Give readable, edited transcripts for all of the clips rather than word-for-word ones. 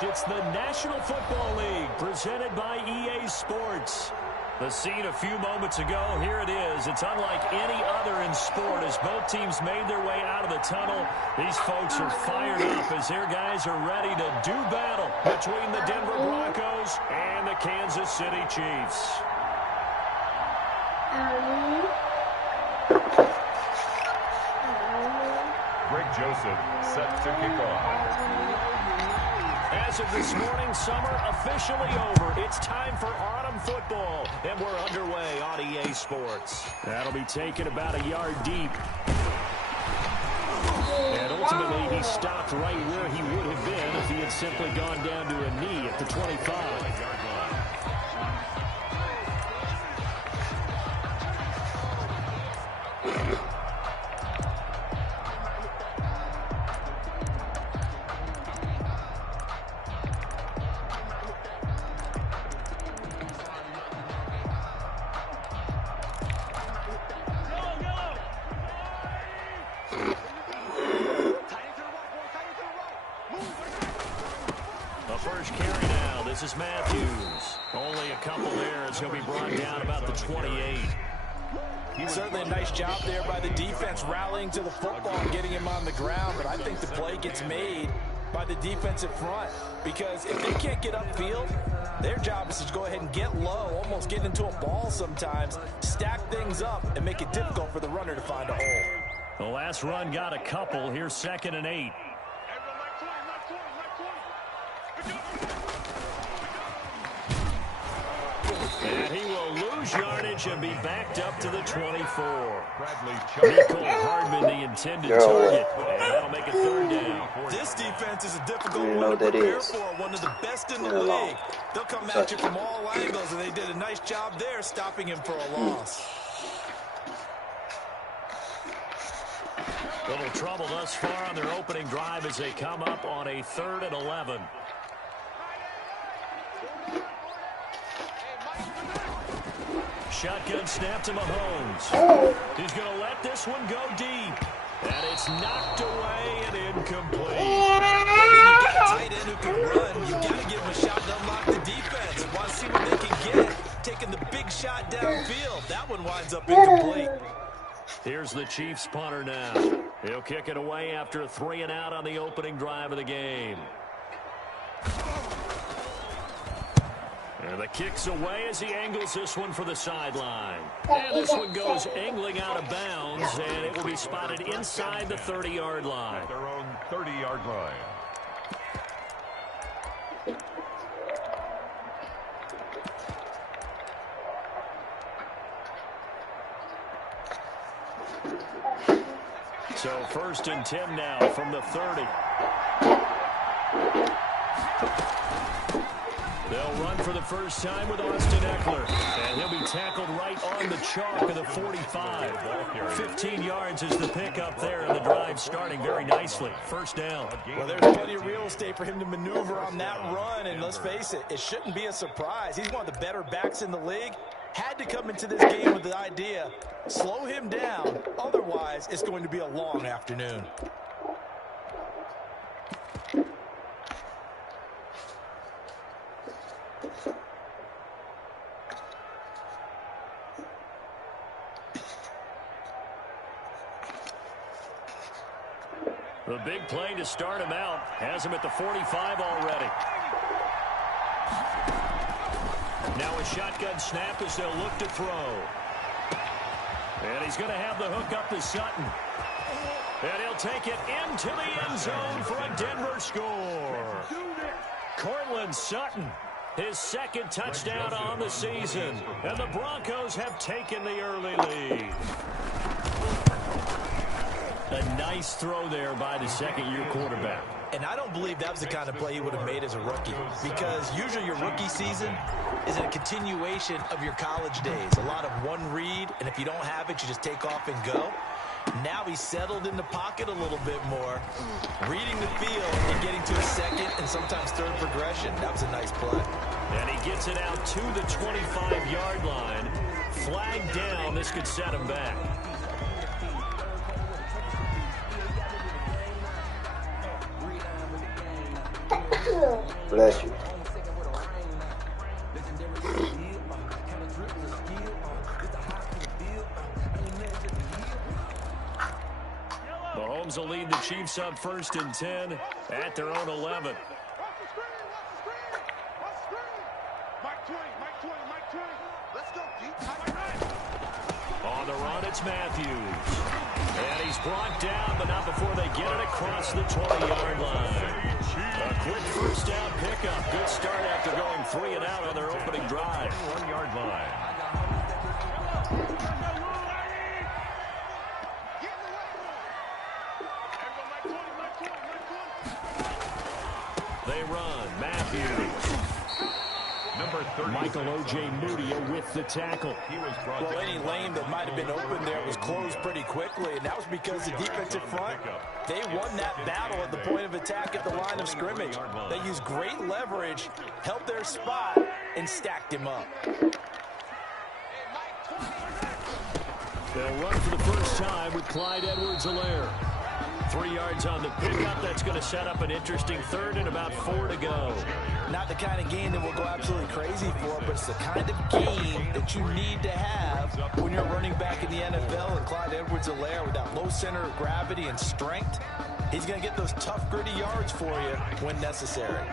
It's the National Football League presented by EA Sports. The scene a few moments ago, here it is. It's unlike any other in sport as both teams made their way out of the tunnel. These folks are fired up as their guys are ready to do battle between the Denver Broncos and the Kansas City Chiefs. Greg Joseph set to kick off. As of this morning, summer officially over. It's time for autumn football, and we're underway on EA Sports. That'll be taken about a yard deep. And ultimately, he stopped right where he would have been if he had simply gone down to a knee at the 25. First carry now. This is Matthews. Only a couple there as he'll be brought down about the 28. Certainly a nice job there by the defense rallying to the football and getting him on the ground, but I think the play gets made by the defensive front because if they can't get upfield, their job is to go ahead and get low, almost get into a ball sometimes, stack things up, and make it difficult for the runner to find a hole. The last run got a couple. Here's 2nd and 8. And he will lose yardage and be backed up to the 24. Nicole Hardman, the intended target. And that'll make it 3rd down. This defense is a difficult one to prepare for, one of the best in the league. They'll come at you from all angles, and they did a nice job there stopping him for a loss. Little trouble thus far on their opening drive as they come up on a 3rd and 11. Shotgun snap to Mahomes. He's going to let this one go deep. And it's knocked away and incomplete. When you got a tight end who can run, you got to give him a shot to unlock the defense. Want to see what they can get. Taking the big shot downfield. That one winds up incomplete. Here's the Chiefs punter now. He'll kick it away after a 3 and out on the opening drive of the game. And the kick's away as he angles this one for the sideline. And this one goes angling out of bounds, and it will be spotted inside the 30-yard line. At their own 30-yard line. So 1st and 10 now from the 30. They'll run for the first time with Austin Eckler. And he'll be tackled right on the chalk of the 45. 15 yards is the pickup there, and the drive starting very nicely. 1st down. Well, there's plenty of real estate for him to maneuver on that run. And let's face it, it shouldn't be a surprise. He's one of the better backs in the league. Had to come into this game with the idea, slow him down. Otherwise, it's going to be a long afternoon. The big play to start him out has him at the 45 already. Now a shotgun snap as they'll look to throw. And he's going to have the hook up to Sutton. And he'll take it into the end zone for a Denver score. Cortland Sutton, his 2nd touchdown on the season. And the Broncos have taken the early lead. A nice throw there by the 2nd-year quarterback. And I don't believe that was the kind of play he would have made as a rookie, because usually your rookie season is a continuation of your college days. A lot of one read, and if you don't have it, you just take off and go. Now he's settled in the pocket a little bit more, reading the field and getting to a 2nd and sometimes 3rd progression. That was a nice play. And he gets it out to the 25-yard line. Flag down. This could set him back. Bless you. Mahomes will lead the Chiefs up 1st and 10 at their own 11. On the run, it's Matthews. And he's brought down, but not before they get it across the 20-yard line. A quick first down pickup. Good start after going 3 and out on their opening drive. 1-yard line. They run. Matthews. Number 30. Michael O.J. Mudia with the tackle. Well, any lane that might have been open there was closed pretty quickly, and that was because the defensive front, they won that battle at the point of attack at the line of scrimmage. They used great leverage, held their spot, and stacked him up. They'll run for the first time with Clyde Edwards-Helaire. 3 yards on the pickup. That's going to set up an interesting 3rd and about 4 to go. Not the kind of game that we'll go absolutely crazy for, but it's the kind of game that you need to have when you're running back in the NFL. And Clyde Edwards-Helaire, with that low center of gravity and strength, he's going to get those tough, gritty yards for you when necessary.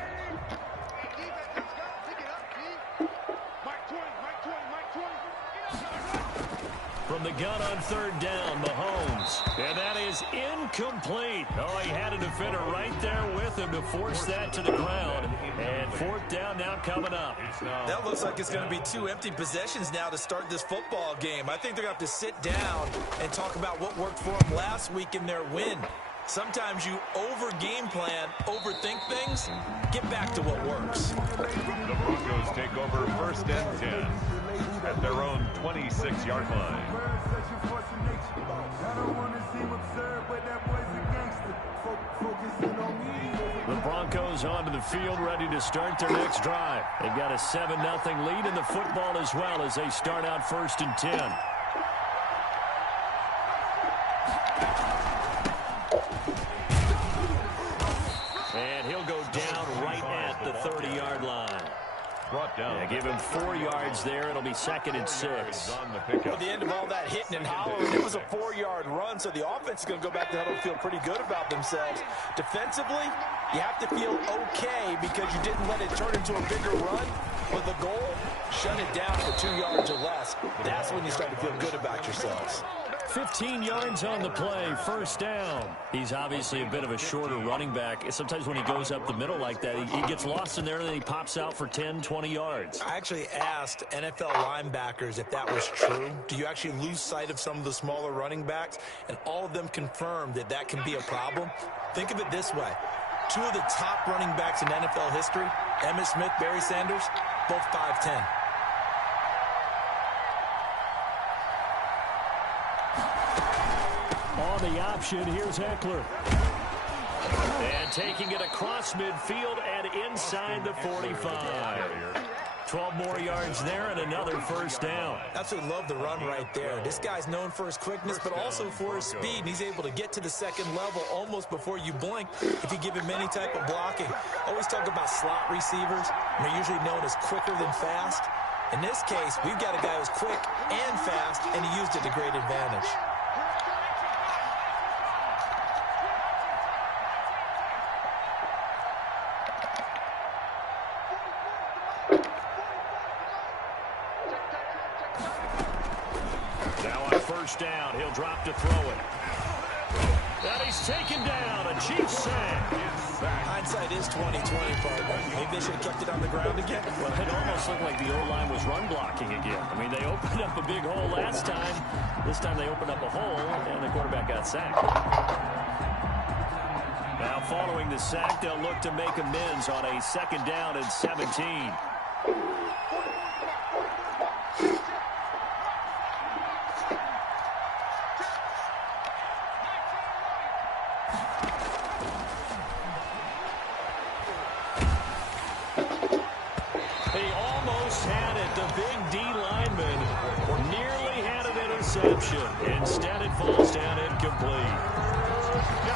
From the gun on 3rd down, Mahomes. And that is incomplete. Oh, he had a defender right there with him to force that to the ground. And 4th down now coming up. That looks like it's going to be 2 empty possessions now to start this football game. I think they're going to have to sit down and talk about what worked for them last week in their win. Sometimes you over-game plan, overthink things. Get back to what works. The Broncos take over 1st and 10 at their own 26-yard line. The Broncos onto the field, ready to start their next drive. They've got a 7-0 lead in the football as well as they start out 1st and 10. And he'll go down right at the 30-yard line. Brought down. Yeah, give him 4 yards there. It'll be 2nd and 6. On the pickup. At the end of all that hitting and hollering, it was a 4-yard run, so the offense is going to go back to huddle and feel pretty good about themselves. Defensively, you have to feel okay because you didn't let it turn into a bigger run. With the goal, shut it down for 2 yards or less. That's when you start to feel good about yourselves. 15 yards on the play, 1st down. He's obviously a bit of a shorter running back. Sometimes when he goes up the middle like that, he gets lost in there and then he pops out for 10, 20 yards. I actually asked NFL linebackers if that was true. Do you actually lose sight of some of the smaller running backs? And all of them confirmed that that can be a problem. Think of it this way. 2 of the top running backs in NFL history, Emmitt Smith, Barry Sanders, both 5'10". On the option, here's Eckler. And taking it across midfield and inside the 45. 12 more yards there and another 1st down. Absolutely love the run right there. This guy's known for his quickness, but also for his speed. And he's able to get to the 2nd level almost before you blink if you give him any type of blocking. Always talk about slot receivers. They're usually known as quicker than fast. In this case, we've got a guy who's quick and fast, and he used it to great advantage. Now on 1st down, he'll drop to throw it. And he's taken down. A Chiefs sack. Hindsight is 20/20, partner. Maybe they should have kept it on the ground again. Well, it almost looked like the O-line was run blocking again. I mean, they opened up a big hole last time. This time they opened up a hole, and the quarterback got sacked. Now following the sack, they'll look to make amends on a 2nd down and 17.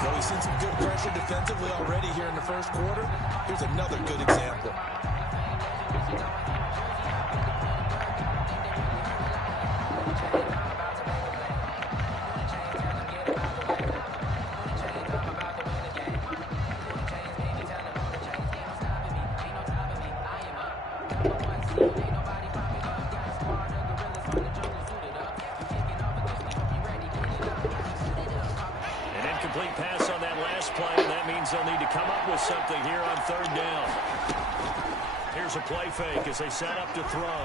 No, we've seen some good pressure defensively already here in the first quarter. Here's another good example. Incomplete pass on that last play, and that means they'll need to come up with something here on third down. Here's a play fake as they set up to throw.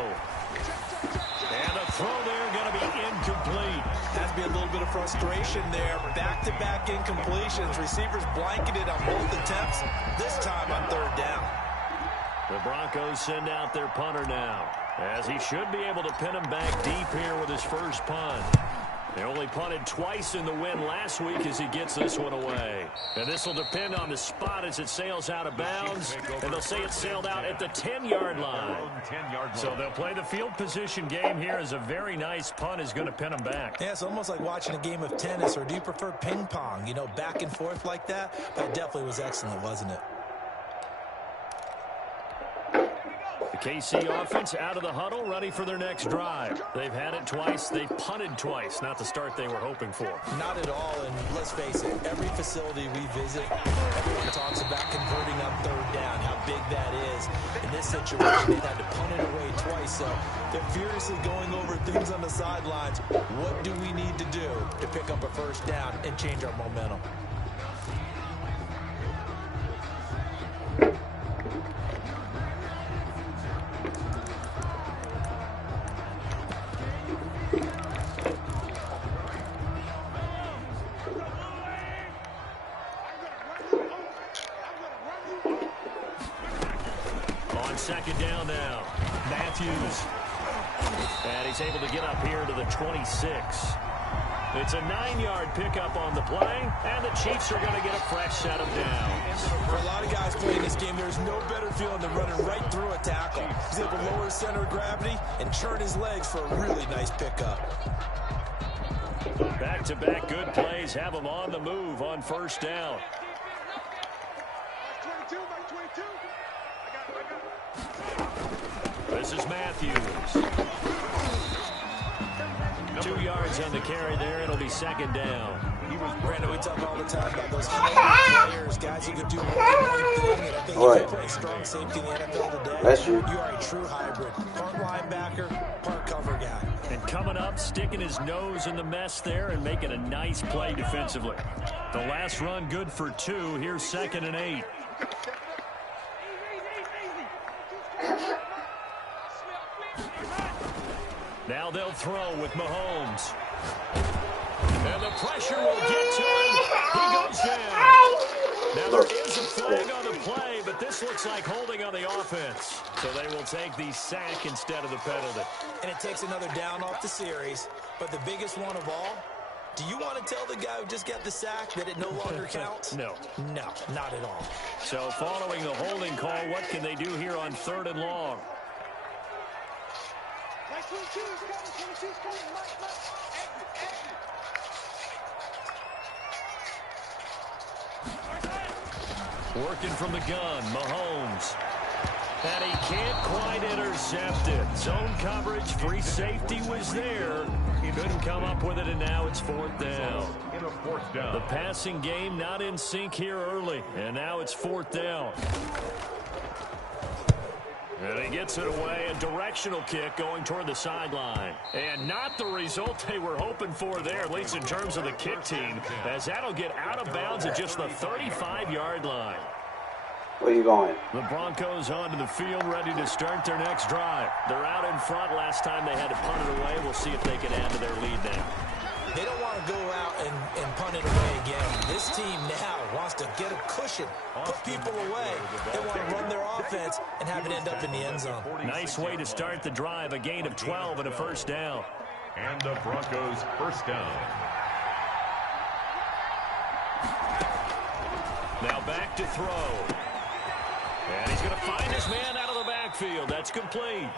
And the throw there going to be incomplete. Has to be a little bit of frustration there. Back-to-back incompletions. Receivers blanketed on both attempts, this time on third down. The Broncos send out their punter now, as he should be able to pin him back deep here with his first punt. They only punted twice in the win last week as he gets this one away. And this will depend on the spot as it sails out of bounds. And they'll say it sailed out at the 10-yard line. So they'll play the field position game here as a very nice punt is going to pin them back. Yeah, it's almost like watching a game of tennis, or do you prefer ping pong? You know, back and forth like that? That definitely was excellent, wasn't it? The KC offense out of the huddle, ready for their next drive. They've had it twice. They've punted twice. Not the start they were hoping for. Not at all, and let's face it, every facility we visit, everyone talks about converting on third down, how big that is. In this situation, they've had to punt it away twice, so they're furiously going over things on the sidelines. What do we need to do to pick up a first down and change our momentum? Second down now. Matthews. And he's able to get up here to the 26. It's a 9-yard pickup on the play, and the Chiefs are going to get a fresh set of downs. For a lot of guys playing this game, there's no better feeling than running right through a tackle. He's able to lower his center of gravity and churn his legs for a really nice pickup. Back-to-back good plays have them on the move on first down. This is Matthews. 2 yards on the carry there. It'll be second down. Brandon, we talk all the time about those high players, guys who can do more than one thing. And I think if you play strong safety in the NFL today, you are a true hybrid. Part linebacker, part cover guy. And coming up, sticking his nose in the mess there and making a nice play defensively. The last run good for 2. Here's 2nd and 8. Now they'll throw with Mahomes. And the pressure will get to him. He goes down. Now there is a flag on the play, but this looks like holding on the offense. So they will take the sack instead of the penalty. And it takes another down off the series. But the biggest one of all, do you want to tell the guy who just got the sack that it no longer counts? No. No, not at all. So following the holding call, what can they do here on 3rd and long? Working from the gun, Mahomes. And he can't quite intercept it. Zone coverage, free safety was there. He couldn't come up with it, and now it's 4th down. The passing game not in sync here early, and now it's 4th down. And he gets it away, a directional kick going toward the sideline. And not the result they were hoping for there, at least in terms of the kick team, as that'll get out of bounds at just the 35-yard line. Where are you going? The Broncos onto the field, ready to start their next drive. They're out in front. Last time they had to punt it away. We'll see if they can add to their lead now. They don't want to go out and punt it away again. This team now wants to get a cushion, put people away. They want to run their offense and have it end up in the end zone. Nice way to start the drive, a gain of 12 and a first down. And the Broncos first down. Now back to throw. And he's going to find his man out of the backfield. That's complete.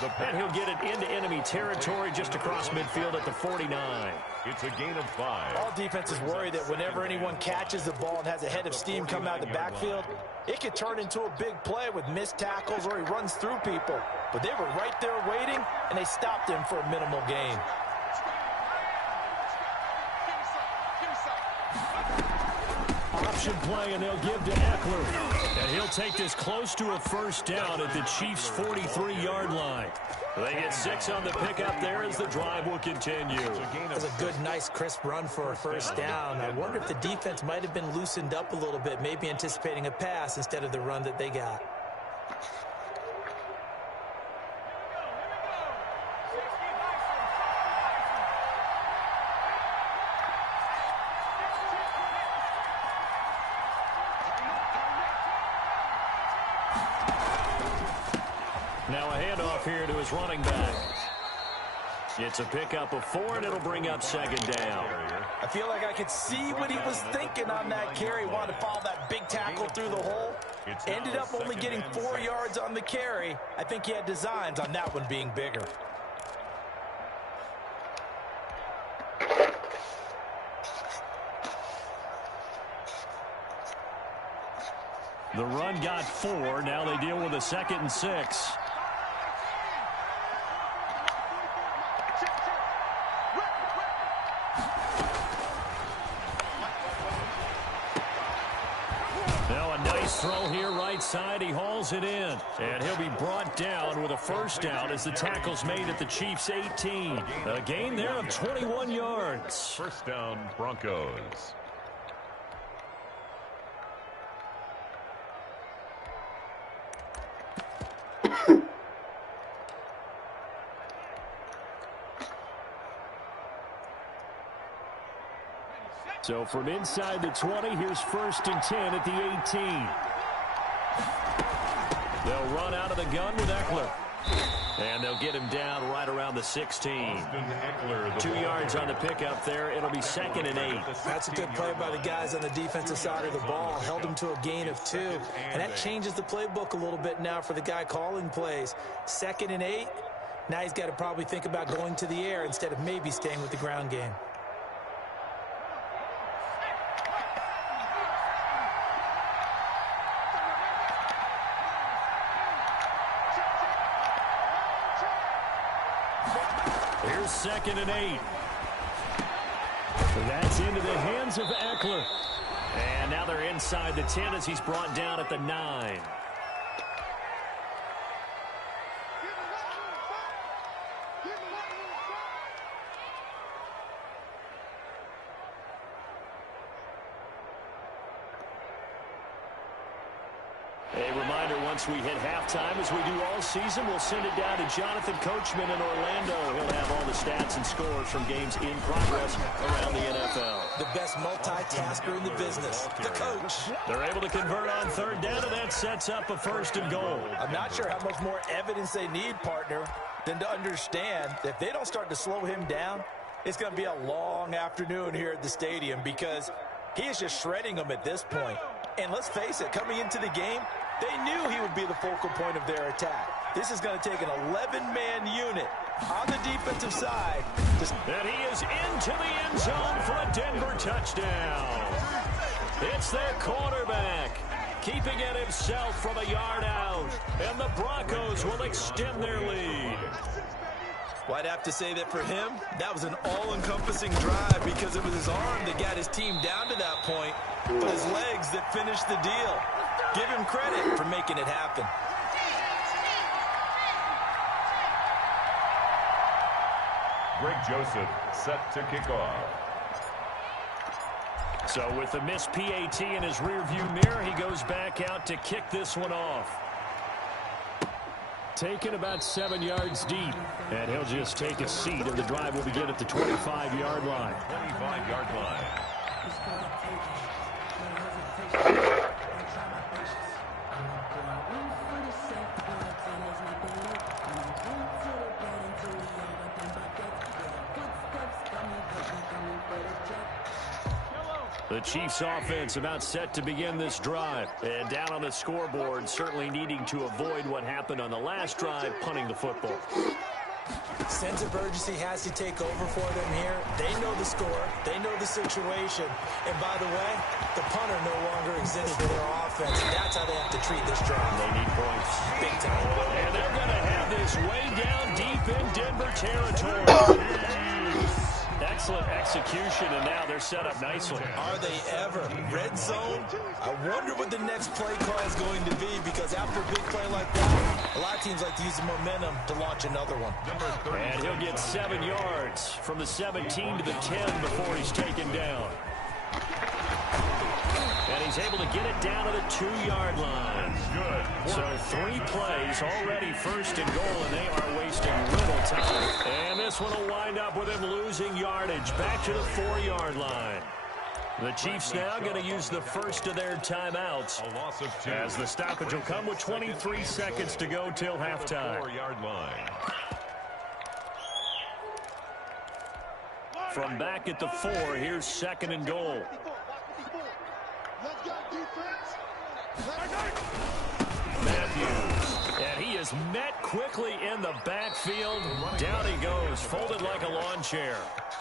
And he'll get it into enemy territory just across midfield at the 49. It's a gain of 5. All defenses worry that whenever anyone catches the ball and has a head of steam come out of the backfield, it could turn into a big play with missed tackles or he runs through people. But they were right there waiting, and they stopped him for a minimal gain. Option play, and they'll give to Eckler. And he'll take this close to a first down at the Chiefs' 43-yard line. They get 6 on the pickup there as the drive will continue. That's a good, nice, crisp run for a first down. I wonder if the defense might have been loosened up a little bit, maybe anticipating a pass instead of the run that they got. Now a handoff here to his running back. It's a pickup of 4, and it'll bring up second down. I feel like I could see what he was thinking on that carry. Wanted to follow that big tackle through the hole. Ended up only getting 4 yards on the carry. I think he had designs on that one being bigger. The run got 4. Now they deal with a 2nd and 6. Now a nice throw here right side. He hauls it in. And he'll be brought down with a first down as the tackle's made at the Chiefs' 18. A gain there of 21 yards. First down, Broncos. So from inside the 20, here's 1st and 10 at the 18. They'll run out of the gun with Eckler. And they'll get him down right around the 16. 2 yards on the pickup there. It'll be 2nd and 8. That's a good play by the guys on the defensive side of the ball. Held him to a gain of 2. And that changes the playbook a little bit now for the guy calling plays. 2nd and 8. Now he's got to probably think about going to the air instead of maybe staying with the ground game. Here's 2nd and 8. That's into the hands of Eckler. And now they're inside the 10 as he's brought down at the 9. A reminder, once we hit halftime, as we do all season, we'll send it down to Jonathan Coachman in Orlando. He'll have all the stats and scores from games in progress around the NFL. The best multitasker in the business, the coach. They're able to convert on 3rd down, and that sets up a 1st and goal. I'm not sure how much more evidence they need, partner, than to understand that if they don't start to slow him down, it's going to be a long afternoon here at the stadium because he is just shredding them at this point. And let's face it, coming into the game, they knew he would be the focal point of their attack. This is going to take an 11-man unit on the defensive side. And he is into the end zone for a Denver touchdown. It's their quarterback, keeping it himself from a yard out. And the Broncos will extend their lead. Well, I'd have to say that for him, that was an all-encompassing drive because it was his arm that got his team down to that point, but his legs that finished the deal. Give him credit for making it happen. Greg Joseph set to kick off. So with the missed PAT in his rearview mirror, he goes back out to kick this one off. Taken about 7 yards deep, and he'll just take a seat, and the drive will begin at the 25-yard line. 25-yard line. The Chiefs offense about set to begin this drive. And down on the scoreboard, certainly needing to avoid what happened on the last drive, punting the football. Sense of urgency has to take over for them here. They know the score. They know the situation. And by the way, the punter no longer exists in their offense. And that's how they have to treat this drive. They need points. Big time. And they're going to have this way down deep in Denver territory. Excellent execution, and now they're set up nicely. Are they ever? Red zone? I wonder what the next play call is going to be, because after a big play like that, a lot of teams like to use the momentum to launch another one. And he'll get 7 yards from the 17 to the 10 before he's taken down. And he's able to get it down to the 2-yard line. So 3 plays already first and goal, and they are wasting little time. And this one will wind up with him losing yardage back to the 4-yard line. The Chiefs now going to use the first of their timeouts, as the stoppage will come with 23 seconds to go till halftime. 4-yard line. From back at the 4, here's 2nd and goal. Matthews, and he is met quickly in the backfield. Down he goes, folded like a lawn chair.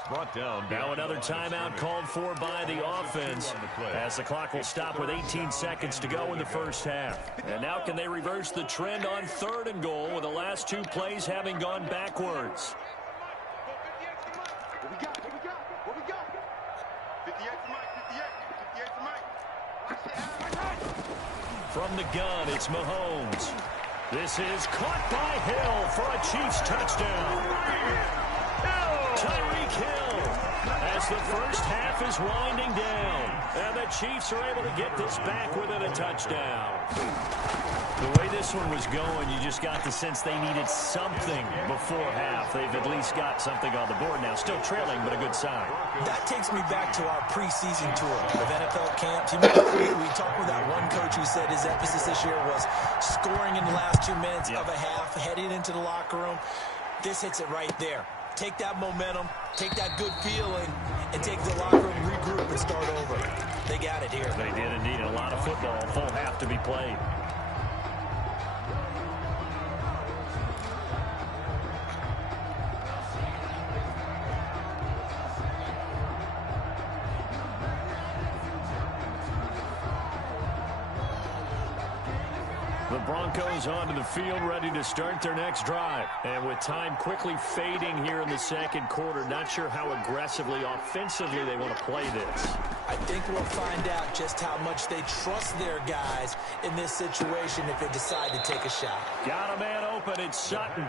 Brought down. Now another timeout called for by the offense, as the clock will stop with 18 seconds to go in the first half. And now can they reverse the trend on 3rd and goal, with the last 2 plays having gone backwards? From the gun, it's Mahomes. This is caught by Hill for a Chiefs touchdown. Tyreek Hill, as the first half is winding down. And the Chiefs are able to get this back within a touchdown. The way this one was going, you just got the sense they needed something before half. They've at least got something on the board now. Still trailing, but a good sign. That takes me back to our preseason tour of NFL camps. You remember we talked with that one coach who said his emphasis this year was scoring in the last 2 minutes of a half, heading into the locker room. This hits it right there. Take that momentum, take that good feeling, and take the locker room, regroup, and start over. They got it here. They did indeed. A lot of football, full half to be played. The Broncos onto the field, ready to start their next drive. And with time quickly fading here in the 2nd quarter, not sure how aggressively, offensively they want to play this. I think we'll find out just how much they trust their guys in this situation if they decide to take a shot. Got a man open, it's Sutton.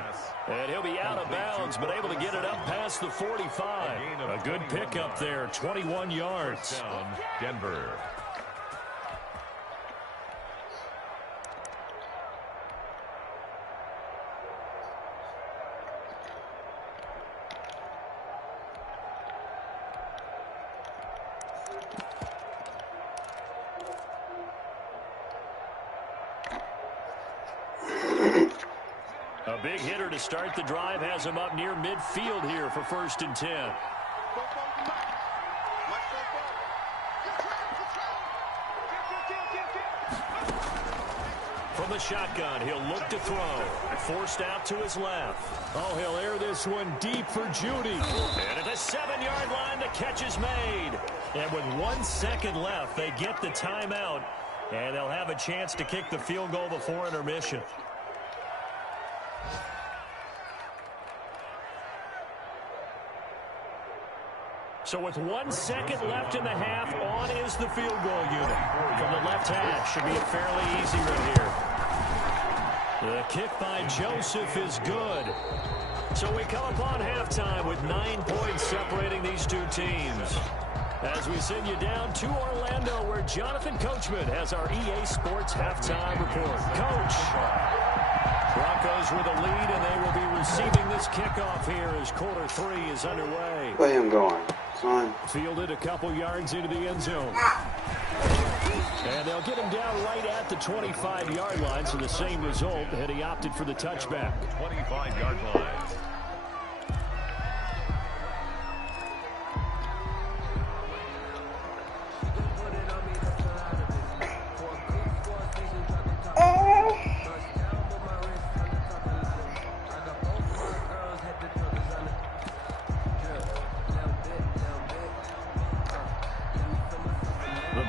And he'll be out of bounds, but able to get it up past the 45. A good pickup there, 21 yards. Down, Denver. A big hitter to start the drive has him up near midfield here for 1st and 10. From the shotgun, he'll look to throw. Forced out to his left. Oh, he'll air this one deep for Judy. And at the 7-yard line, the catch is made. And with 1 second left, they get the timeout. And they'll have a chance to kick the field goal before intermission. So with 1 second left in the half, on is the field goal unit. From the left hash, should be a fairly easy one here. The kick by Joseph is good. So we come upon halftime with 9 points separating these 2 teams. As we send you down to Orlando, where Jonathan Coachman has our EA Sports halftime report. Coach, Broncos with a lead, and they will be receiving this kickoff here as quarter 3 is underway. Where him going, son? Fielded a couple yards into the end zone. And they'll get him down right at the 25-yard line, so the same result, and he opted for the touchback. 25-yard line.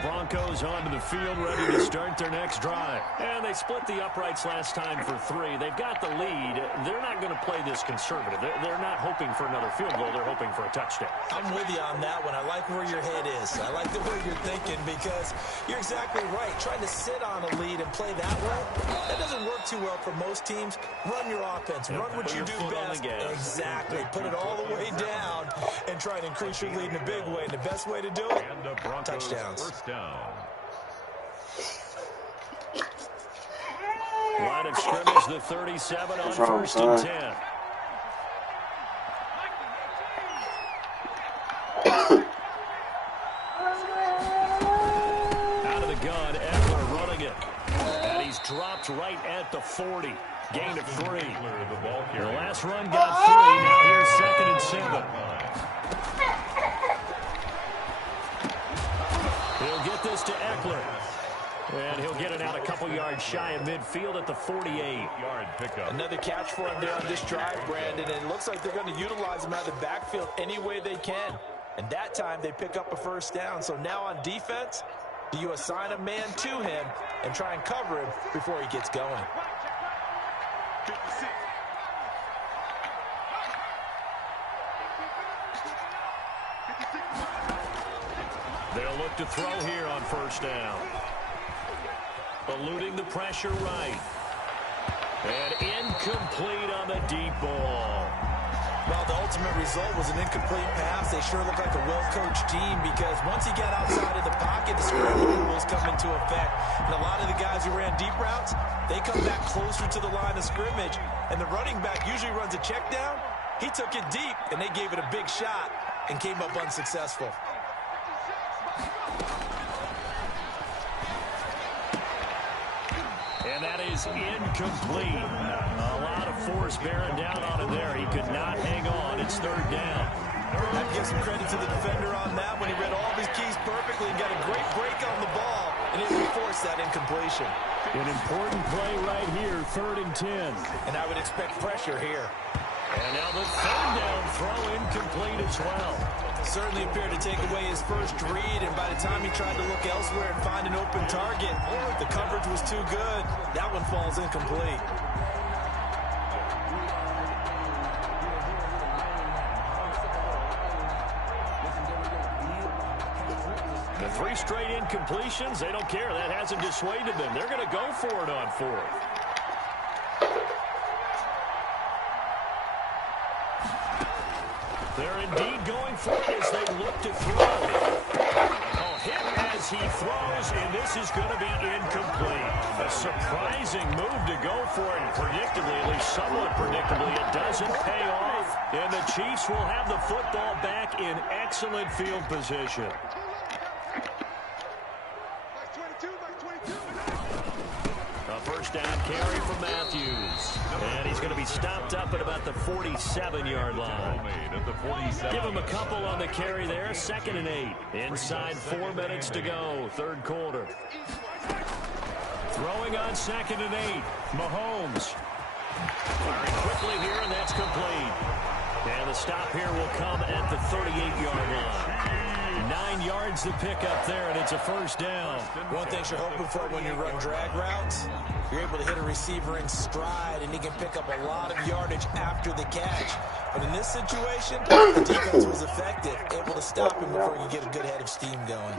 Broncos onto the field, ready to start their next drive. And they split the uprights last time for 3. They've got the lead. They're not going to play this conservative. They're not hoping for another field goal. They're hoping for a touchdown. I'm with you on that one. I like where your head is. I like the way you're thinking because you're exactly right. Trying to sit on a lead and play that way, that doesn't work too well for most teams. Run your offense. Run what you do best. Exactly. Put it all the way down and try and increase your lead in a big way. And the best way to do it, touchdowns. First down. Line of scrimmage, the 37 on first and 10. Out of the gun, Eckler running it. And he's dropped right at the 40. Gain of 3. The last run got 3. Now here's 2nd and 7. He'll get this to Eckler. And he'll get it out a couple yards shy of midfield at the 48-yard pickup. Another catch for him there on this drive, Brandon, and it looks like they're going to utilize him out of the backfield any way they can. And that time they pick up a first down. So now on defense, do you assign a man to him and try and cover him before he gets going? They'll look to throw here on first down. Eluding the pressure right. And incomplete on the deep ball. Well, the ultimate result was an incomplete pass. They sure look like a well-coached team because once he got outside of the pocket, the scrambling rules come into effect. And a lot of the guys who ran deep routes, they come back closer to the line of scrimmage. And the running back usually runs a check down. He took it deep, and they gave it a big shot and came up unsuccessful. And that is incomplete. A lot of force bearing down on him there. He could not hang on. It's 3rd down. I'd give some credit to the defender on that when he read all of his keys perfectly and got a great break on the ball and able to force that incompletion. An important play right here, 3rd and 10. And I would expect pressure here. And now the 3rd down throw incomplete as well. Certainly appeared to take away his first read, and by the time he tried to look elsewhere and find an open target, the coverage was too good. That one falls incomplete. The 3 straight incompletions, they don't care. That hasn't dissuaded them. They're going to go for it on 4th. They're indeed going for it as they look to throw. Oh, hit as he throws, and this is going to be incomplete. A surprising move to go for it, and predictably, at least somewhat predictably, it doesn't pay off. And the Chiefs will have the football back in excellent field position. A first down carry for Matthews. And he's going to be stopped up at about the 47-yard line. Give him a couple on the carry there. 2nd and 8. Inside 4 minutes to go. 3rd quarter. Throwing on 2nd and 8. Mahomes. Firing quickly here, and that's complete. And the stop here will come at the 38-yard line. 9 yards to pick up there, and it's a first down. One thing you're hoping for when you run drag routes, you're able to hit a receiver in stride, and he can pick up a lot of yardage after the catch. But in this situation, the defense was effective, able to stop him before you get a good head of steam going.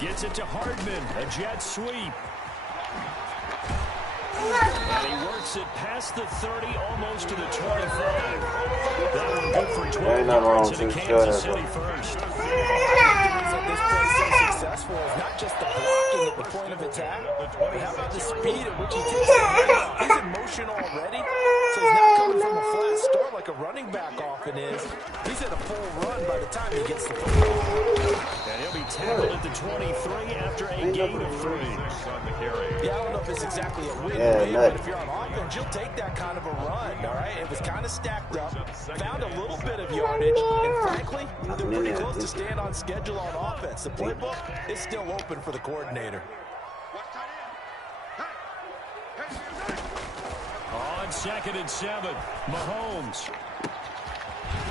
Gets it to Hardman, a jet sweep. And he works it past the 30, almost to the 25. That one good for 12 yards into Kansas City first. The reason this play is so successful is not just the blocking at the point of attack, but how about the speed at which he takes it. He's in motion already, so he's not coming from a flat start like a running back often is. He's at a full run by the time he gets the football. And he'll be tackled at the 23 after a gain of 3. Yeah, I don't know if it's exactly a win, but if you're on offense, you'll take that kind of a run, all right? It was kind of stacked up, found a little bit of yardage, and frankly, they're pretty close to staying on schedule on offense. The playbook is still open for the coordinator. On 2nd and 7, Mahomes.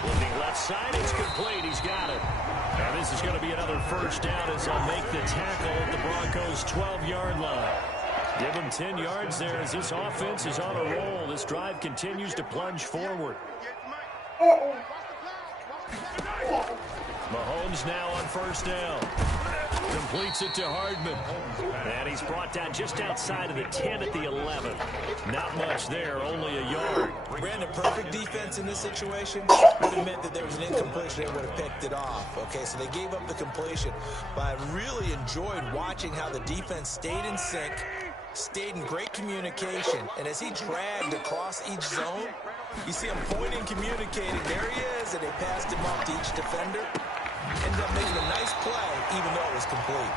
Looking left left side. It's complete. He's got it. And this is going to be another first down as they'll make the tackle at the Broncos' 12-yard line. Give them 10 yards there as this offense is on a roll. This drive continues to plunge forward. Mahomes now on first down. Completes it to Hardman. And he's brought down just outside of the 10 at the 11. Not much there, only a yard. Brandon, perfect defense in this situation would have meant that there was an incompletion. They would have picked it off. Okay, so they gave up the completion. But I really enjoyed watching how the defense stayed in sync, stayed in great communication. And as he dragged across each zone, you see him pointing, communicating. There he is, and they passed him off to each defender. Ended up making a nice play, even though it was complete.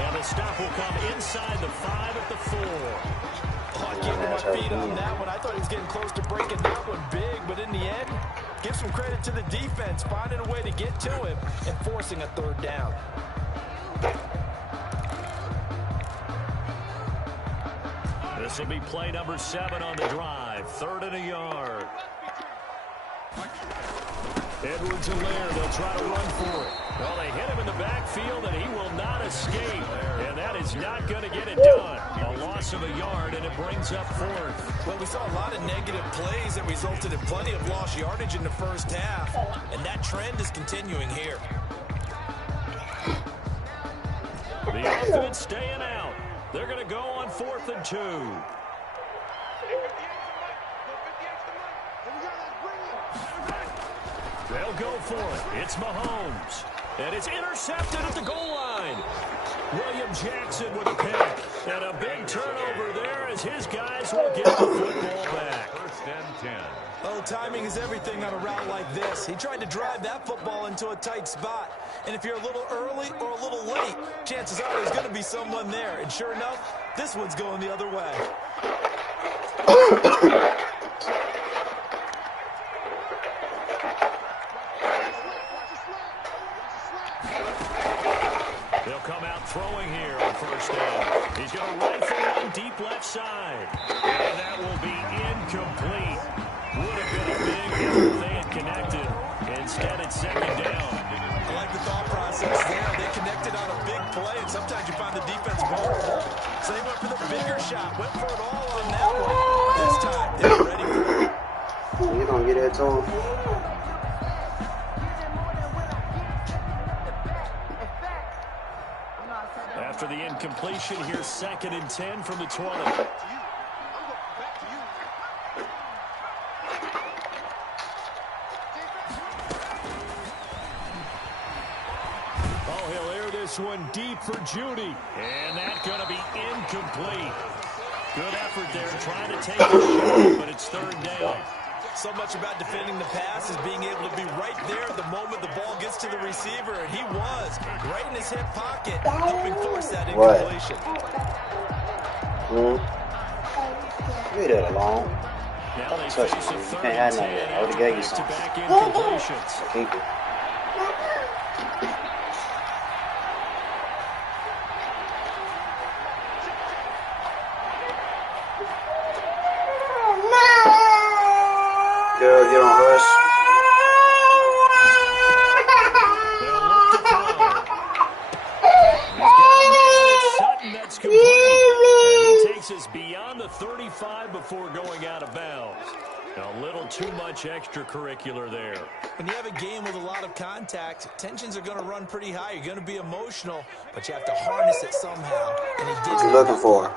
And the stop will come inside the 5 at the 4. Oh, I gave him my feet on that one. I thought he was getting close to breaking that one big, but in the end, give some credit to the defense, finding a way to get to him and forcing a third down. This will be play number 7 on the drive. 3rd and a yard. Edwards and Laird, they'll try to run for it. Well, they hit him in the backfield, and he will not escape. And that is not going to get it done. A loss of a yard, and it brings up 4th. Well, we saw a lot of negative plays that resulted in plenty of lost yardage in the first half, and that trend is continuing here. The offense staying out. They're going to go on 4th and 2. They'll go for it. It's Mahomes. And it's intercepted at the goal line. William Jackson with a pick. And a big turnover there as his guys will get the football back. 1st and 10. Oh, timing is everything on a route like this. He tried to drive that football into a tight spot. And if you're a little early or a little late, chances are there's going to be someone there. And sure enough, this one's going the other way. They'll come out throwing here on first down. He's going to rifle one deep left side. And that will be incomplete. Would have been a big hit if they had connected. Instead, it's 2nd down. I like the thought process there. They connected on a big play, and sometimes you find the defense vulnerable. So they went for the bigger shot, went for it all on that one. This time, they were ready for it. You gonna get that to him? After the incompletion, here's 2nd and 10 from the 20. Oh, he'll air this one deep for Judy. And that's going to be incomplete. Good effort there trying to take a shot, but it's 3rd down. So much about defending the pass is being able to be right there at the moment the ball gets to the receiver, and he was right in his hip pocket, helping force that incompletion. Leave that alone. Now they face a 3rd and 10 I would have gave you after some. back-to-back incompletions. Keep it. Girl, get on hush. They'll look to throw. He's got it. It's Sutton. That's complete. And he takes us beyond the 35 before going out of bounds. A little too much extracurricular there. When you have a game with a lot of contact, tensions are going to run pretty high. You're going to be emotional, but you have to harness it somehow. And he did. What you looking for?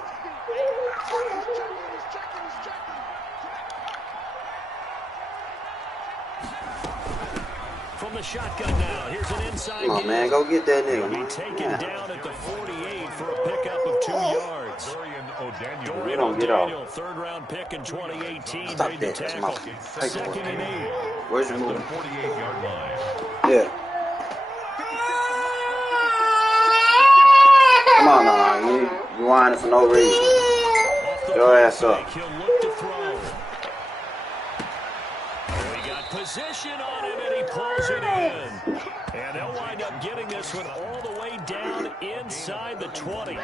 From the shotgun now, here's an inside Come on, man, go get that nigga, He'll be man. taken down at the 48 for a pickup of 2 yards. Dorian O'Daniel. Dorian O'Daniel, 3rd-round pick in 2018, Stop made the that, that's tackle. my pick. 2nd and 8. Where's your The moving? 48-yard line. Yeah. Come on now, you whining for no reason. Off the Your ass up. fake, he'll look to throw. He got position on him, and he pulls it in. And they'll wind up getting this one all the way down inside the 20.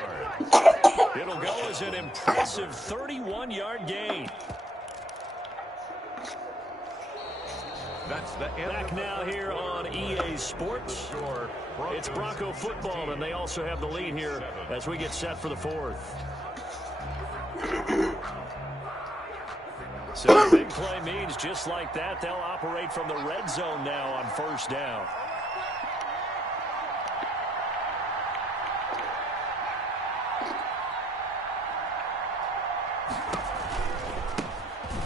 It'll go as an impressive 31-yard gain. That's the end. Back now here on EA Sports. It's Bronco football, and they also have the lead here as we get set for the fourth. So the big play means just like that, they'll operate from the red zone now on first down.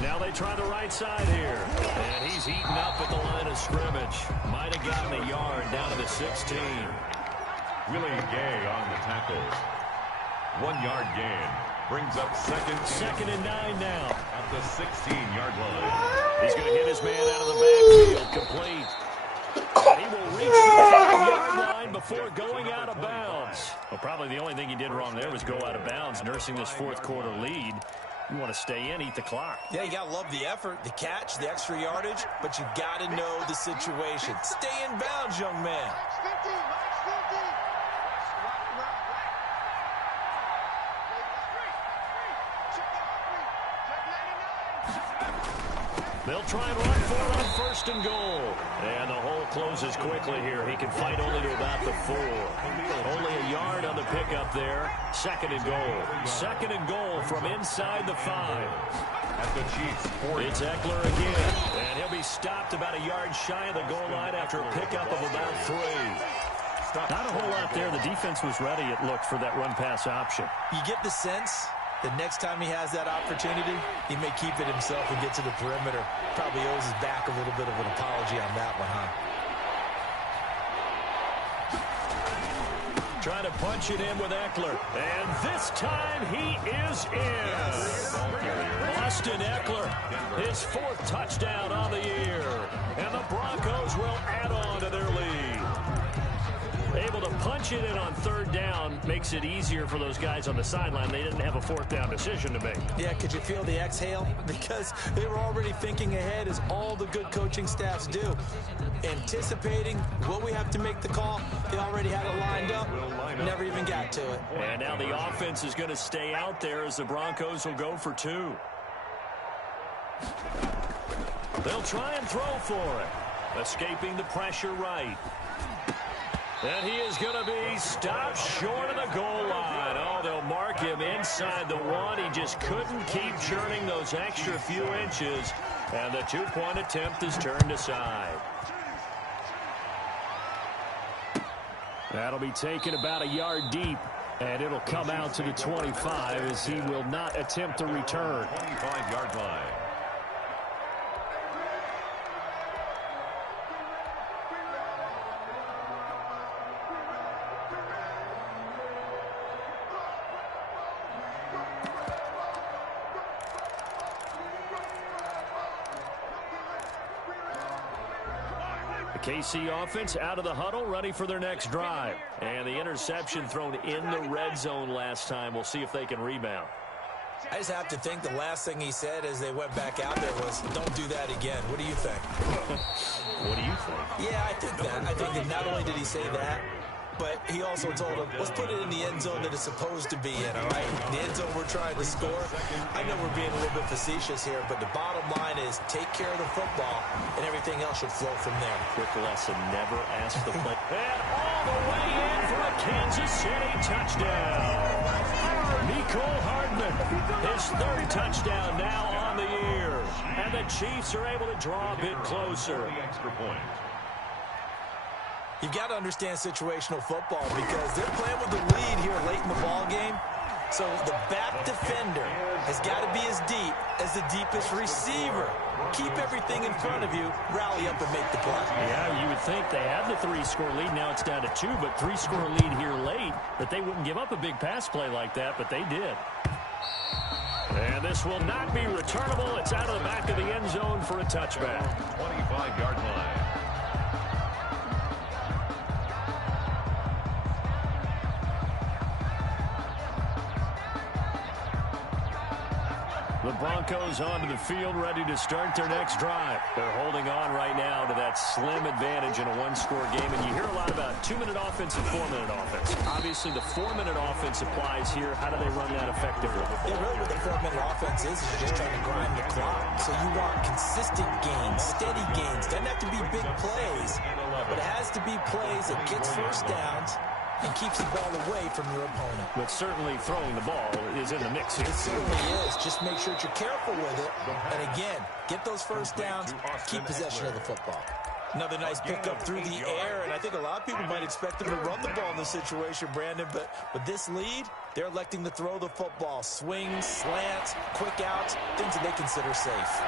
Now they try the right side here. And he's eaten up at the line of scrimmage. Might have gotten a yard down to the 16. Willie Gay on the tackle. 1 yard gain. Brings up second and 9 now. At the 16-yard line. He's going to hit his man out of the backfield. Complete. And he will reach the 5-yard line before going out of bounds. Well, probably the only thing he did wrong there was go out of bounds, nursing this fourth quarter lead. You want to stay in, eat the clock. Yeah, you got to love the effort, the catch, the extra yardage, but you got to know the situation. Stay in bounds, young man. They'll try and run for it on first and goal. And the hole closes quickly here. He can fight only to about the 4. Only a yard on the pickup there. Second and goal. Second and goal from inside the 5. At the Chiefs' 40. It's Eckler again. And he'll be stopped about a yard shy of the goal line after a pickup of about 3. Not a whole lot there. The defense was ready, it looked, for that run-pass option. You get the sense that next time he has that opportunity, he may keep it himself and get to the perimeter. Probably owes his back a little bit of an apology on that one, huh? Trying to punch it in with Eckler. And this time he is in. Austin Eckler, his 4th touchdown on the year. And the Broncos will add on to their lead. Able to punch it in on 3rd down makes it easier for those guys on the sideline. They didn't have a 4th down decision to make. Yeah, could you feel the exhale? Because they were already thinking ahead, as all the good coaching staffs do. Anticipating, will we have to make the call? They already had it lined up. Never even got to it. And now the offense is going to stay out there as the Broncos will go for 2. They'll try and throw for it. Escaping the pressure right. And he is going to be stopped short of the goal line. Oh, they'll mark him inside the 1. He just couldn't keep churning those extra few inches. And the 2-point attempt is turned aside. That'll be taken about a yard deep. And it'll come out to the 25 as he will not attempt to return. 25-yard line. KC offense out of the huddle, ready for their next drive. And the interception thrown in the red zone last time. We'll see if they can rebound. I just have to think the last thing he said as they went back out there was, don't do that again. What do you think? What do you think? Yeah, I think that. I think that not only did he say that, but he also told him, let's put it in the end zone that it's supposed to be in, all right? The end zone we're trying to score. I know we're being a little bit facetious here, but the bottom line is take care of the football, and everything else should flow from there. Quick lesson, never ask the play. And all the way in for a Kansas City touchdown. Mecole Hardman, his 3rd touchdown now on the year. And the Chiefs are able to draw a bit closer. Extra point. You've got to understand situational football because they're playing with the lead here late in the ball game. So the back defender has got to be as deep as the deepest receiver. Keep everything in front of you, rally up and make the play. Yeah, you would think they had the 3-score lead. Now it's down to 2, but 3-score lead here late, that they wouldn't give up a big pass play like that, but they did. And this will not be returnable. It's out of the back of the end zone for a touchback. 25-yard line. The The Broncos onto the field, ready to start their next drive. They're holding on right now to that slim advantage in a one-score game. And you hear a lot about 2-minute offense and 4-minute offense. Obviously, the 4-minute offense applies here. How do they run that effectively? Yeah, really what the 4-minute offense is you're just trying to grind the clock. So you want consistent gains, steady gains. Doesn't have to be big plays, but it has to be plays that gets first downs and keeps the ball away from your opponent. But certainly throwing the ball is in the mix here. It certainly is. Just make sure that you're careful with it. And again, get those first downs, keep possession of the football. Another nice pickup through the air, and I think a lot of people might expect them to run the ball in this situation, Brandon, but with this lead, they're electing to throw the football. Swings, slants, quick outs, things that they consider safe.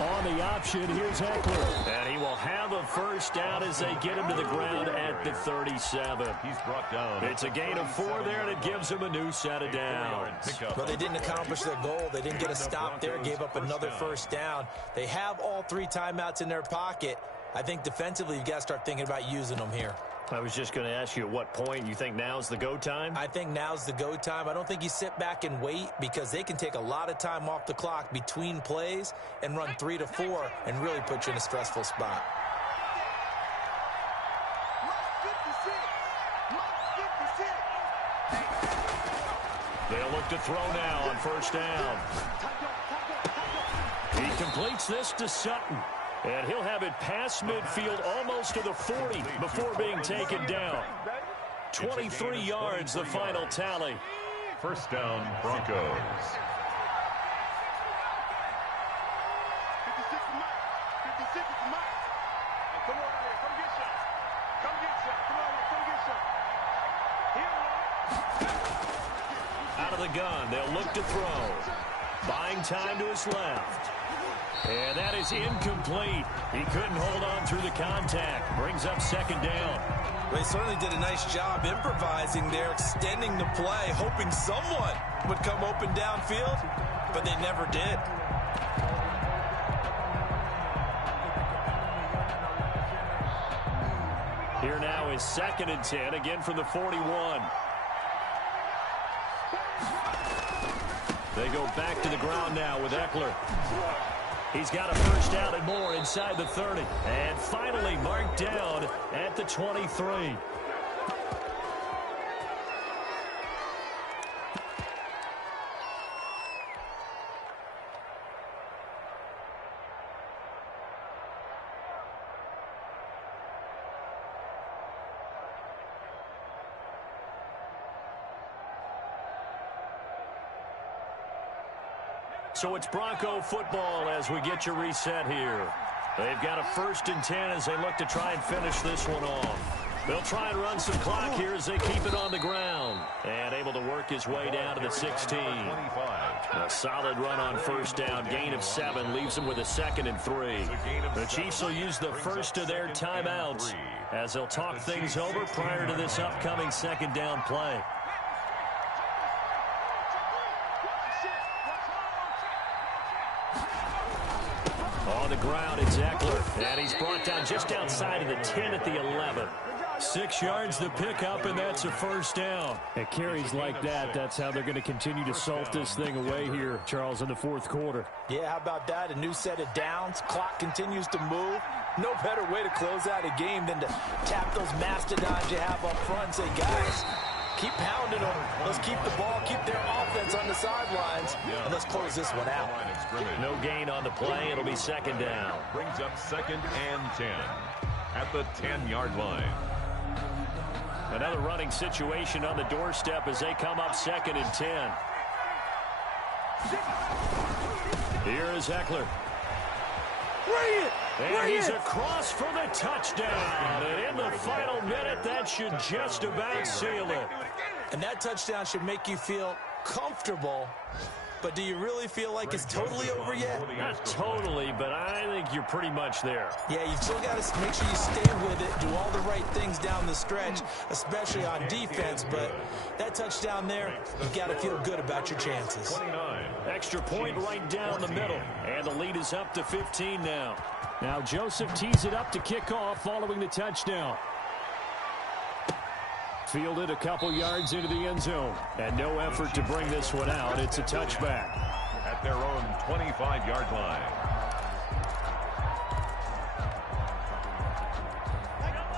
On the option, here's Eckler. And he will have a first down as they get him to the ground at the 37. He's brought down. It's a gain of 4 there, and it gives him a new set of downs. Well, they didn't accomplish their goal. They didn't get a stop there, gave up another first down. They have all 3 timeouts in their pocket. I think defensively, you've got to start thinking about using them here. I was just going to ask you at what point you think now's the go time? I think now's the go time. I don't think you sit back and wait because they can take a lot of time off the clock between plays and run 3 to 4 and really put you in a stressful spot. They'll look to throw now on first down. He completes this to Sutton. And he'll have it past midfield almost to the 40 before being taken down. 23 yards, the final tally. First down, Broncos. Out of the gun, they'll look to throw. Buying time to his left. And that is incomplete. He couldn't hold on through the contact. Brings up second down. They certainly did a nice job improvising there, extending the play, hoping someone would come open downfield, but they never did. Here now is 2nd and 10, again from the 41. They go back to the ground now with Eckler. He's got a first down and more inside the 30. And finally marked down at the 23. So it's Bronco football as we get you reset here. They've got a 1st and 10 as they look to try and finish this one off. They'll try and run some clock here as they keep it on the ground. And able to work his way down to the 16. A solid run on first down. Gain of 7 leaves them with a 2nd and 3. The Chiefs will use the first of their timeouts as they'll talk things over prior to this upcoming 2nd down play. On the ground, it's Eckler, and he's brought down just outside of the 10 at the 11. 6 yards the pickup, and that's a first down. At carries like that, that's how they're going to continue to salt this thing away here, Charles, in the 4th quarter. Yeah, how about that? A new set of downs. Clock continues to move. No better way to close out a game than to tap those mastodons you have up front and say, guys, keep pounding them. Let's keep the ball, keep their offense on the sidelines, and let's close this one out. No gain on the play. It'll be 2nd down. Brings up 2nd and 10 at the 10-yard line. Another running situation on the doorstep as they come up 2nd and 10. Here is Eckler. And he's across for the touchdown. And in the final minute, that should just about seal it. And that touchdown should make you feel comfortable. But do you really feel like it's totally over yet? Not totally, but I think you're pretty much there. Yeah, you've still got to make sure you stay with it, do all the right things down the stretch, especially on defense. But that touchdown there, you've got to feel good about your chances. 29. Extra point right down the middle. And the lead is up to 15 now. Now Joseph tees it up to kick off following the touchdown. Fielded a couple yards into the end zone. And no effort to bring this one out. It's a touchback. At their own 25-yard line.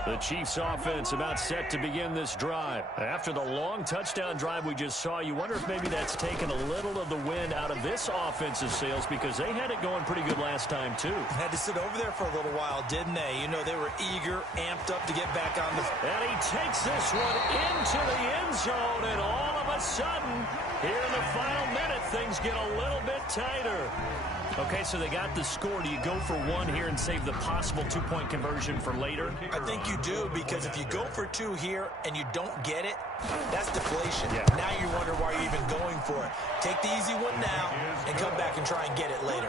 The Chiefs offense about set to begin this drive. After the long touchdown drive we just saw, you wonder if maybe that's taken a little of the wind out of this offensive sails because they had it going pretty good last time too. Had to sit over there for a little while, didn't they? You know, they were eager, amped up to get back on the... And he takes this one into the end zone, and all of a sudden, here in the final minute, things get a little bit tighter. Okay, so they got the score. Do you go for one here and save the possible two-point conversion for later? I think you do, because if you go for two here and you don't get it, that's deflation. Yeah. Now you wonder why you're even going for it. Take the easy one now and come back and try and get it later.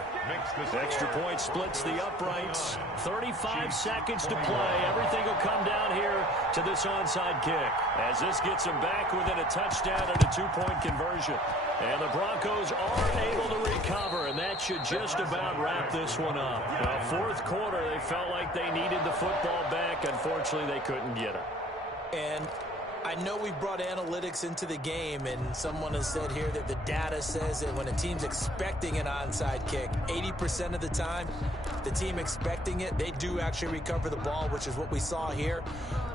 Extra point splits the uprights. 35 seconds to play. Everything will come down here to this onside kick as this gets them back within a touchdown and a two-point conversion. And the Broncos are able to recover, and that should just about wrap this one up. Well, fourth quarter, they felt like they needed the football back. Unfortunately, they couldn't get it. And I know we brought analytics into the game, and someone has said here that the data says that when a team's expecting an onside kick, 80% of the time, the team expecting it, they do actually recover the ball, which is what we saw here.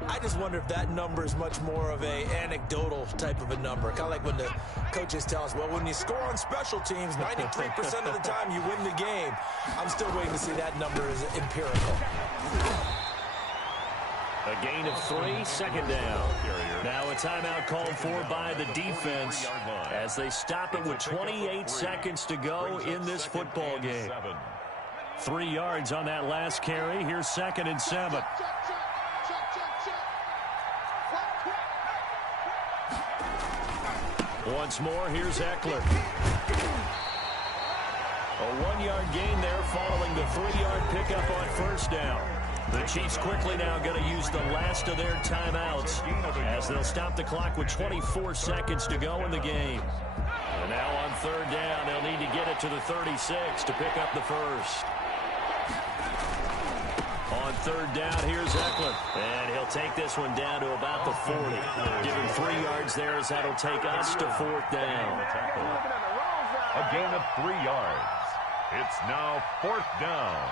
I just wonder if that number is much more of a anecdotal type of a number. Kind of like when the coaches tell us, well, when you score on special teams, 93% of the time you win the game. I'm still waiting to see that number is empirical. A gain of 3, second down. Now a timeout called for by the defense as they stop it with 28 seconds to go in this football game. 3 yards on that last carry. Here's 2nd and 7. Once more, here's Eckler. A 1-yard gain there following the 3-yard pickup on first down. The Chiefs quickly now going to use the last of their timeouts as they'll stop the clock with 24 seconds to go in the game. And now on third down, they'll need to get it to the 36 to pick up the first. On third down, here's Eckler. And he'll take this one down to about the 40. Give him 3 yards there as that'll take us to fourth down. A gain of 3 yards. It's now fourth down.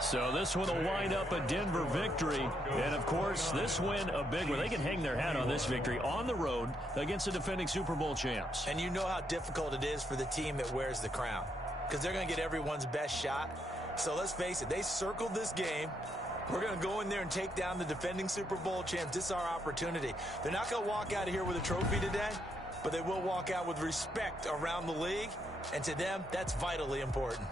So this one will wind up a Denver victory. And, of course, this win a big one. They can hang their hat on this victory on the road against the defending Super Bowl champs. And you know how difficult it is for the team that wears the crown, because they're going to get everyone's best shot. So let's face it, they circled this game. We're going to go in there and take down the defending Super Bowl champs. This is our opportunity. They're not going to walk out of here with a trophy today, but they will walk out with respect around the league. And to them, that's vitally important.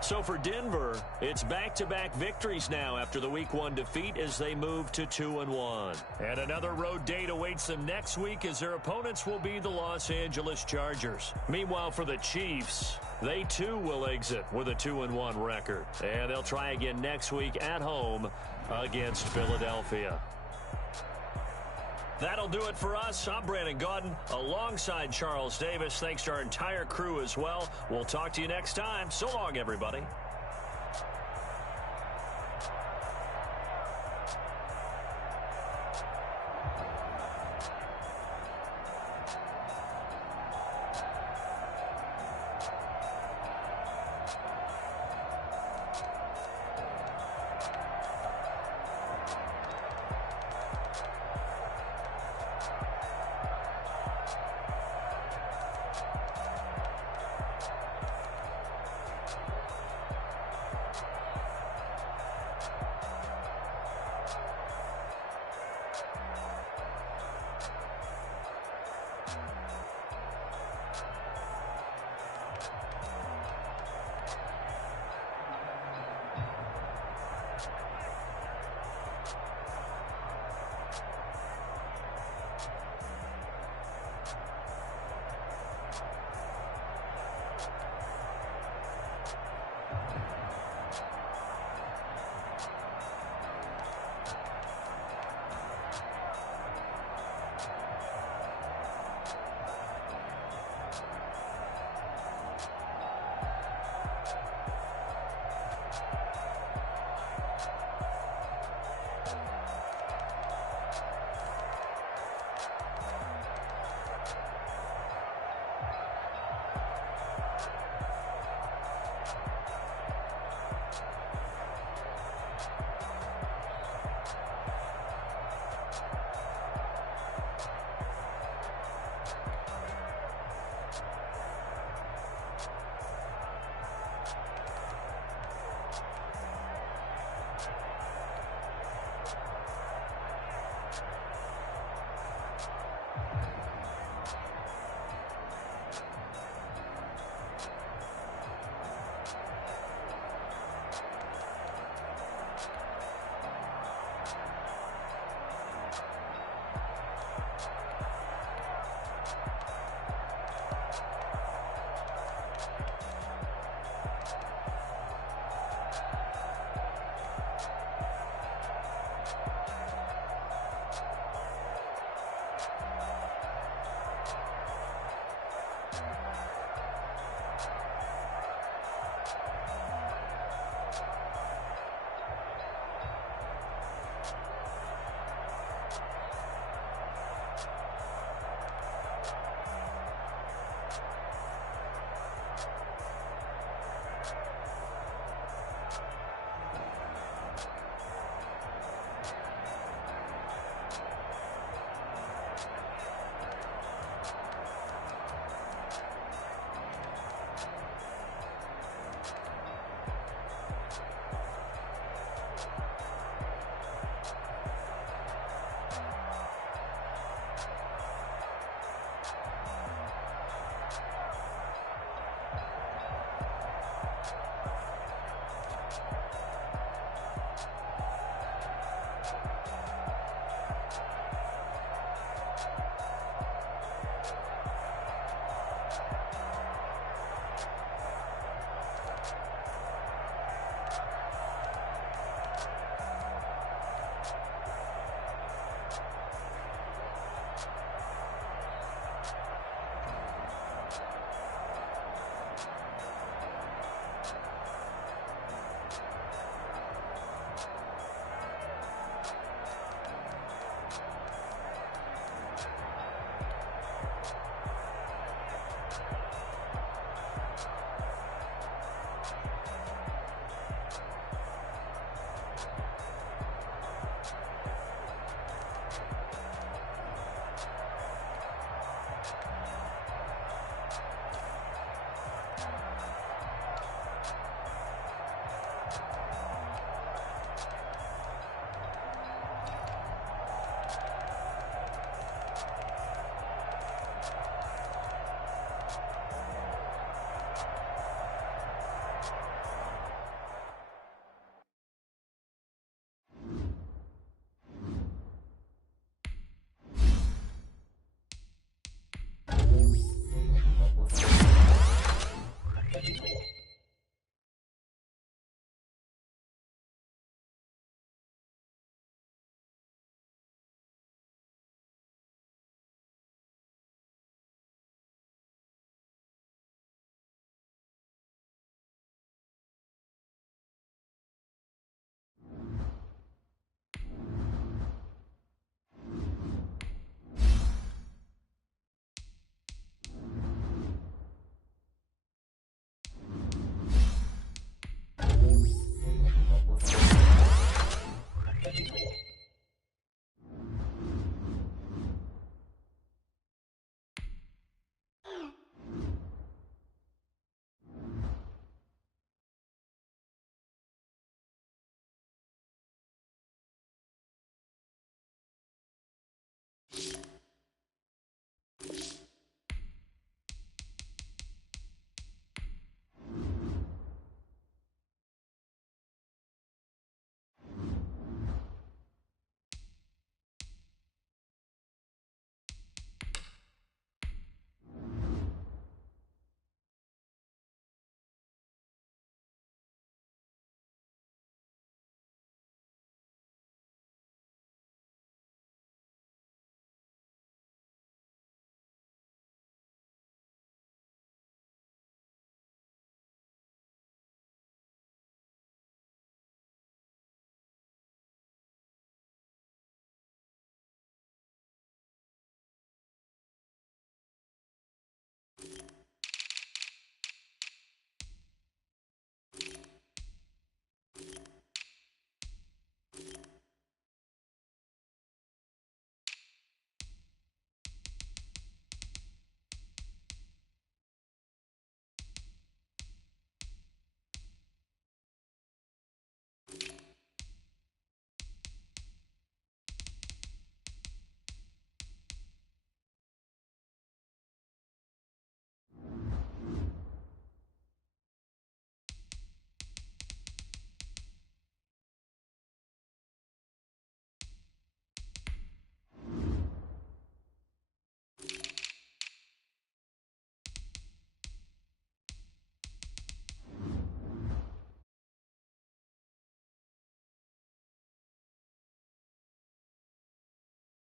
So for Denver, it's back-to-back victories now after the Week 1 defeat as they move to 2-1. And another road date awaits them next week as their opponents will be the Los Angeles Chargers. Meanwhile, for the Chiefs, they too will exit with a 2-1 record. And they'll try again next week at home against Philadelphia. That'll do it for us. I'm Brandon Gaudin alongside Charles Davis. Thanks to our entire crew as well. We'll talk to you next time. So long, everybody.